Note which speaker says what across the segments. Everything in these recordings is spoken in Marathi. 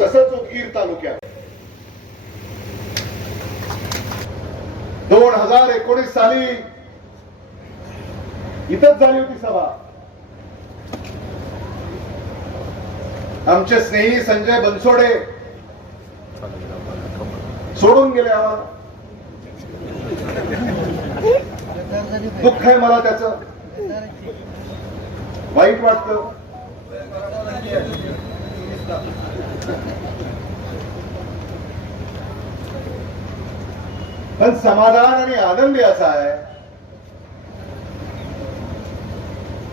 Speaker 1: तसंच उदगीर तालुक्यात. दोन हजार एकोणीस साली इथंच झाली होती सभा. आमचे स्नेही संजय बनसोडे सोडून गेले आम्हाला. दुःख आहे मला त्याच. वाईट वाटतं. पण समाधान आणि आनंदी असा आहे.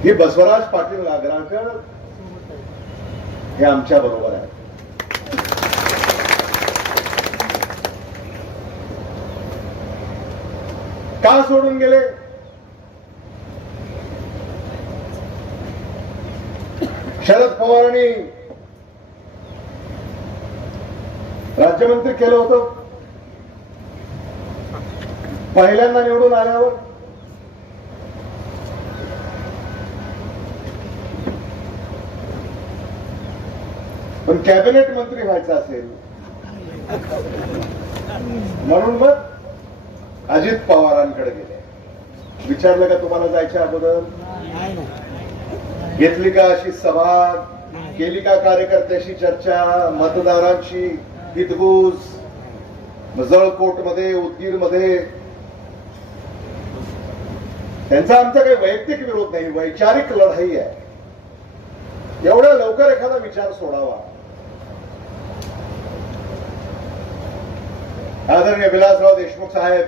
Speaker 1: हे बसवराज पाटील आग्राकर हे आमच्या बरोबर आहे का सोडून गेले? शरद पवारांनी राज्यमंत्री केलं होतं. पहिल्यांदा निवडून आल्यावर? पण कॅबिनेट मंत्री व्हायचं असेल. म्हणून मग अजित पवारांकडे गेले. विचारलं का तुम्हाला जायच्या अगोदर? घेतली का अशी सभा? केली का कार्यकर्त्याशी चर्चा? मतदारांशी हितगुज? जळकोटमध्ये उदगीरमध्ये त्यांचा आमचा काही वैयक्तिक विरोध नाही वैचारिक लढाई आहे. एवढ्या लवकर एखादा विचार सोडावा. आदरणीय विलासराव देशमुख साहेब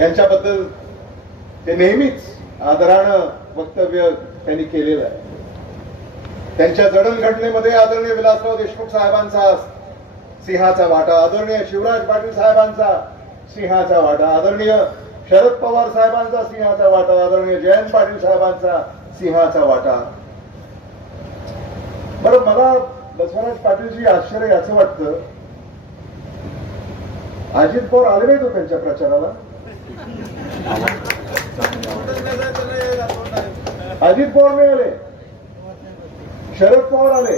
Speaker 1: यांच्याबद्दल ते नेहमीच आदरानं वक्तव्य त्यांनी केलेलं आहे. त्यांच्या जडणघटनेमध्ये आदरणीय विलासराव देशमुख साहेबांचा सिंहाचा वाटा आदरणीय शिवराज पाटील साहेबांचा सिंहाचा वाटा. आदरणीय शरद पवार साहेबांचा सिंहाचा वाटा. आदरणीय जयंत पाटील साहेबांचा सिंहाचा वाटा. बरं मला बसवराज पाटीलजी आश्चर्य याच वाटतं. अजित पवार आले नाही तो त्यांच्या प्रचाराला. अजित पवार नाही आले. शरद पवार आले.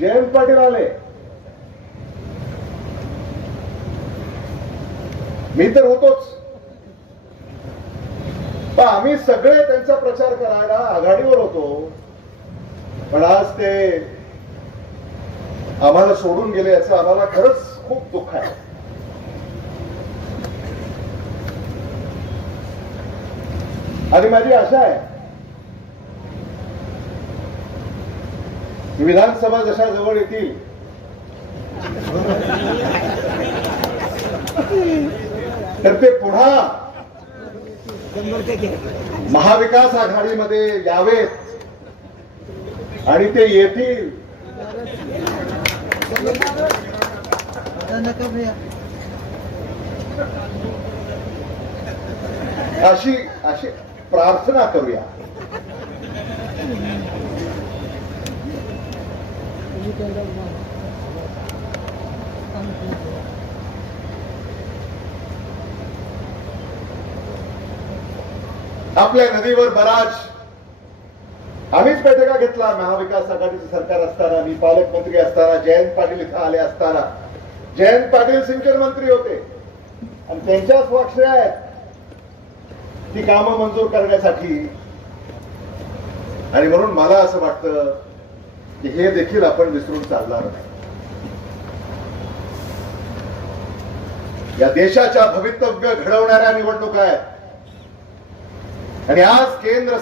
Speaker 1: जयंत पाटील आले. मी तर होतोच. पण आम्ही सगळे त्यांचा प्रचार करायला आघाडीवर होतो. पण आज ते आम्हाला सोडून गेले याचं आम्हाला खरंच खूप दुःख आहे. आणि माझी आशा आहे विधानसभा जशा जवळ येतील तर ते पुन्हा महाविकास आघाडीमध्ये यावेत. आणि ते येतील. अशी अशी प्रार्थना करूया. आपल्या नदीवर बराच आम्हीच बैठका घेतला. महाविकास आघाडीचं सरकार असताना मी पालकमंत्री असताना जयंत पाटील इथं आले असताना. जयंत पाटील सिंचन मंत्री होते. आणि त्यांच्या स्वाक्षऱ्या आहेत ती कामं मंजूर करण्यासाठी. आणि म्हणून मला असं वाटतं की हे देखील आपण विसरून चालणार नाही. या देशाच्या भवितव्य घडवणाऱ्या निवडणुका आहेत. आणि आज केंद्र